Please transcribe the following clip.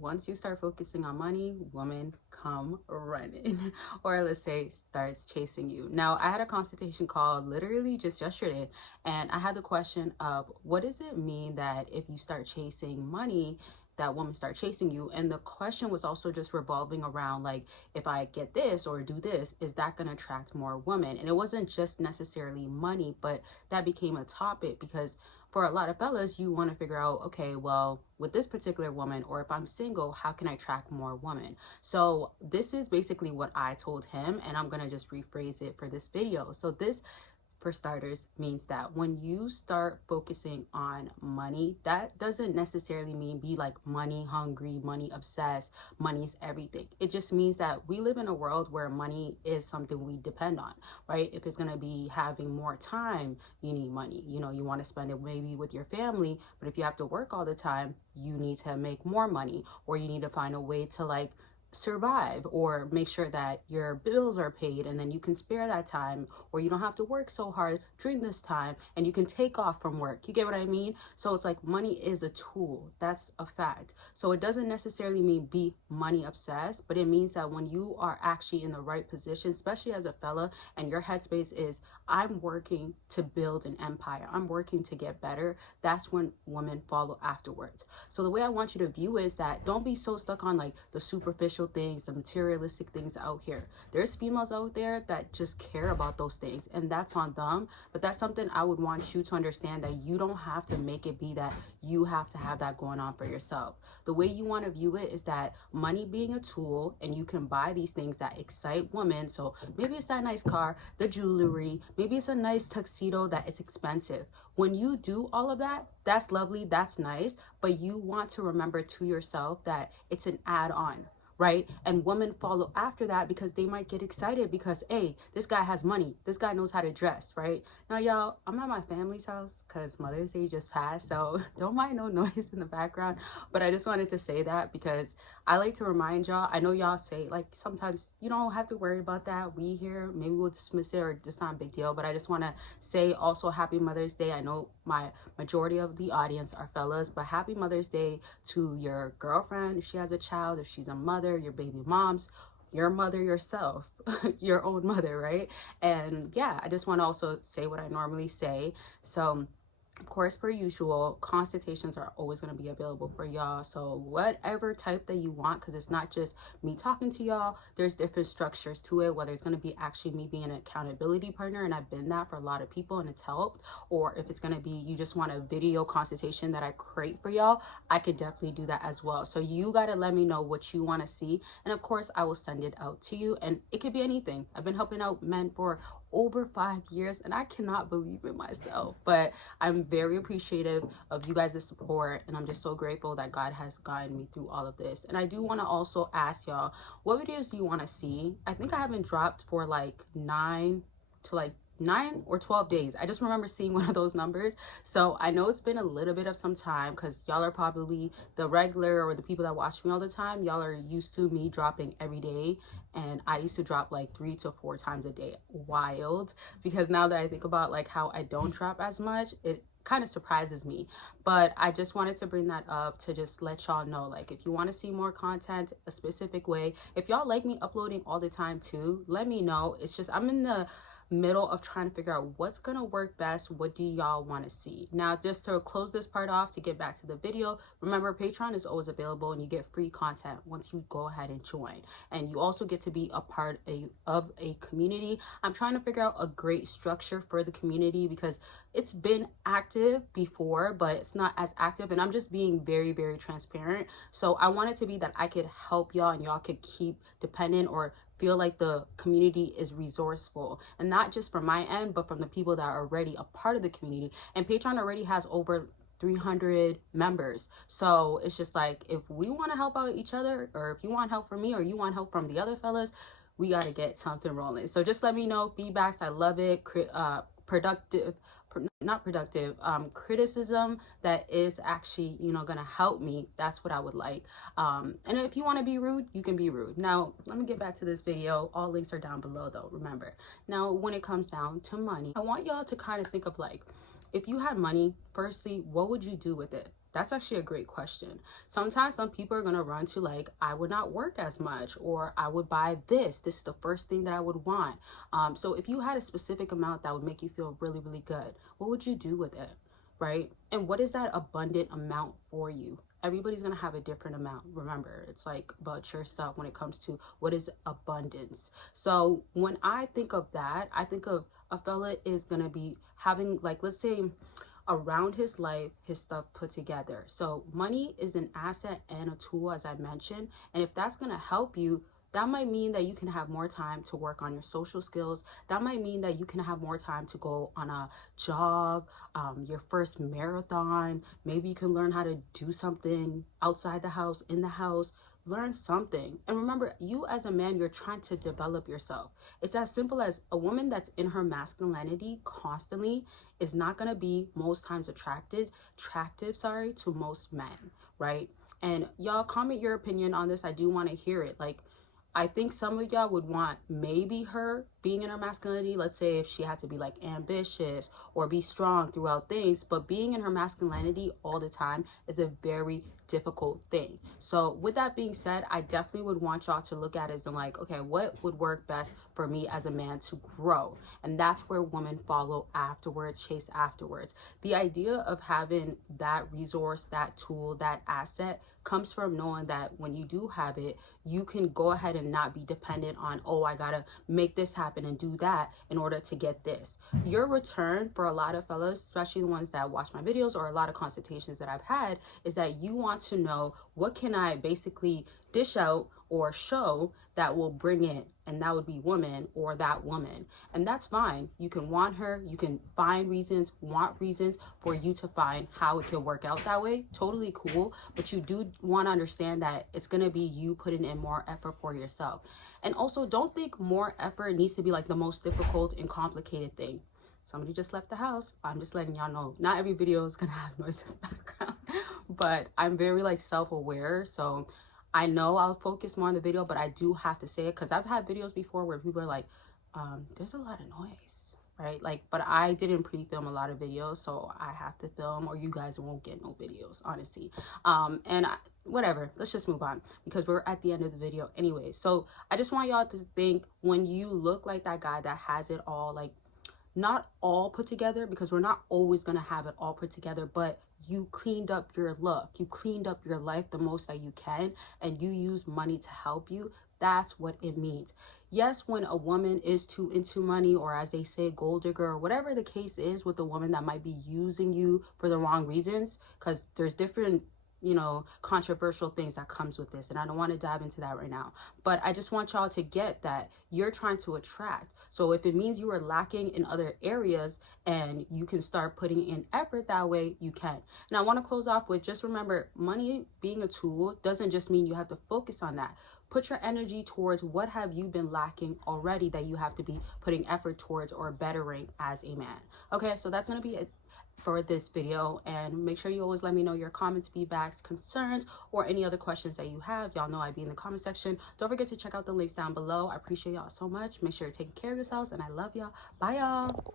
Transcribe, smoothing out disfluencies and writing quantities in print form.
once you start focusing on money, women come running, or let's say starts chasing you. Now, I had a consultation call literally just yesterday, and I had the question of what does it mean that if you start chasing money, that women start chasing you? And the question was also just revolving around like, if I get this or do this, is that going to attract more women? And it wasn't just necessarily money, but that became a topic because for a lot of fellas, you want to figure out, okay, well, with this particular woman, or if I'm single, how can I attract more women? So this is basically what I told him, and I'm going to just rephrase it for this video. So this, for starters, means that when you start focusing on money, that doesn't necessarily mean be like money hungry, money obsessed, money's everything. It just means that we live in a world where money is something we depend on, right? If it's going to be having more time, you need money. You know, you want to spend it maybe with your family, but if you have to work all the time, you need to make more money, or you need to find a way to like survive or make sure that your bills are paid, and then you can spare that time, or you don't have to work so hard during this time and you can take off from work. You get what I mean? So it's like money is a tool. That's a fact. So it doesn't necessarily mean be money obsessed, but it means that when you are actually in the right position, especially as a fella, and your headspace is I'm working to build an empire, I'm working to get better, that's when women follow afterwards. So the way I want you to view is that don't be so stuck on like the superficial things, the materialistic things out here. There's females out there that just care about those things, and that's on them. But that's something I would want you to understand, that you don't have to make it be that you have to have that going on for yourself. The way you want to view it is that money being a tool, and you can buy these things that excite women. So maybe it's that nice car, the jewelry, maybe it's a nice tuxedo that is expensive. When you do all of that, that's lovely, that's nice, but you want to remember to yourself that it's an add-on, right? And women follow after that because they might get excited because, hey, this guy has money, this guy knows how to dress, right? Now, y'all, I'm at my family's house because Mother's Day just passed, so don't mind no noise in the background, but I just wanted to say that because I like to remind y'all. I know y'all say like sometimes you don't have to worry about that, we here, maybe we'll dismiss it or just not a big deal, but I just want to say also happy Mother's Day. I know my majority of the audience are fellas, but happy Mother's Day to your girlfriend if she has a child, if she's a mother, your baby moms, your mother yourself, your own mother, right? And yeah, I just want to also say what I normally say. So of course, per usual, consultations are always going to be available for y'all. So whatever type that you want, because it's not just me talking to y'all, there's different structures to it, whether it's going to be actually me being an accountability partner, and I've been that for a lot of people and it's helped, or if it's going to be you just want a video consultation that I create for y'all, I could definitely do that as well. So you got to let me know what you want to see, and of course I will send it out to you, and it could be anything. I've been helping out men for over 5 years, and I cannot believe it myself, but I'm very appreciative of you guys' support, and I'm just so grateful that God has gotten me through all of this. And I do want to also ask y'all, what videos do you want to see? I think I haven't dropped for like 9 or 12 days. I just remember seeing one of those numbers. So I know it's been a little bit of some time because y'all are probably the regular or the people that watch me all the time. Y'all are used to me dropping every day, and I used to drop like 3 to 4 times a day. Wild, because now that I think about like how I don't drop as much, it kind of surprises me. But I just wanted to bring that up to just let y'all know, like, if you want to see more content a specific way, if y'all like me uploading all the time too, let me know. It's just I'm in the middle of trying to figure out what's gonna work best. What do y'all want to see? Now, just to close this part off, to get back to the video, remember Patreon is always available, and you get free content once you go ahead and join, and you also get to be a part of a community. I'm trying to figure out a great structure for the community because it's been active before, but it's not as active, and I'm just being very, very transparent. So I want it to be that I could help y'all, and y'all could keep dependent or feel like the community is resourceful, and not just from my end, but from the people that are already a part of the community. And Patreon already has over 300 members. So it's just like, if we want to help out each other, or if you want help from me, or you want help from the other fellas, we got to get something rolling. So just let me know feedbacks. I love it. Criticism that is actually, you know, gonna help me. That's what I would like. And if you want to be rude, you can be rude. Now let me get back to this video. All links are down below though, remember. Now when it comes down to money, I want y'all to kind of think of like, if you had money, firstly, what would you do with it? That's actually a great question. Sometimes some people are going to run to like, I would not work as much, or I would buy this. This is the first thing that I would want. So if you had a specific amount that would make you feel really, really good, what would you do with it? Right? And what is that abundant amount for you? Everybody's going to have a different amount. Remember, it's like about yourself when it comes to what is abundance. So when I think of that, I think of a fella is going to be having, like, let's say around his life, his stuff put together. So money is an asset and a tool, as I mentioned. And if that's going to help you, that might mean that you can have more time to work on your social skills. That might mean that you can have more time to go on a jog, your first marathon. Maybe you can learn how to do something outside the house, in the house. Learn something. And remember, you as a man, you're trying to develop yourself. It's as simple as a woman that's in her masculinity constantly is not going to be most times attractive, to most men, right? And y'all comment your opinion on this. I do want to hear it. Like, I think some of y'all would want maybe her being in her masculinity, let's say if she had to be like ambitious or be strong throughout things, but being in her masculinity all the time is a very difficult thing. So with that being said, I definitely would want y'all to look at it as in like, okay, what would work best for me as a man to grow? And that's where women follow afterwards, chase afterwards. The idea of having that resource, that tool, that asset comes from knowing that when you do have it, you can go ahead and not be dependent on, oh, I gotta make this happen and do that in order to get this. Your return for a lot of fellas, especially the ones that watch my videos or a lot of consultations that I've had, is that you want to know, what can I basically dish out or show that will bring in? And that would be woman or that woman. And that's fine. You can want her, you can find reasons, want reasons for you to find how it can work out that way. Totally cool. But you do want to understand that it's going to be you putting in more effort for yourself. And also, don't think more effort needs to be like the most difficult and complicated thing. Somebody just left the house. I'm just letting y'all know. Not every video is going to have noise in the background. But I'm very like self-aware. So I know I'll focus more on the video, but I do have to say it because I've had videos before where people are like, there's a lot of noise, right? Like, but I didn't pre-film a lot of videos, so I have to film or you guys won't get no videos, honestly. Whatever, let's just move on because we're at the end of the video anyway. So I just want y'all to think, when you look like that guy that has it all, like, not all put together, because we're not always going to have it all put together, but you cleaned up your look, you cleaned up your life the most that you can, and you use money to help you. That's what it means. Yes, when a woman is too into money, or as they say, gold digger, or whatever the case is with a woman that might be using you for the wrong reasons, because there's different, you know, controversial things that comes with this, and I don't want to dive into that right now, but I just want y'all to get that you're trying to attract. So if it means you are lacking in other areas and you can start putting in effort that way, you can. And I want to close off with, just remember, money being a tool doesn't just mean you have to focus on that. Put your energy towards what have you been lacking already that you have to be putting effort towards or bettering as a man. Okay, so that's going to be it for this video, and make sure you always let me know your comments, feedbacks, concerns, or any other questions that you have. Y'all know I'd be in the comment section. Don't forget to check out the links down below. I appreciate y'all so much. Make sure you're taking care of yourselves, and I love y'all. Bye, y'all.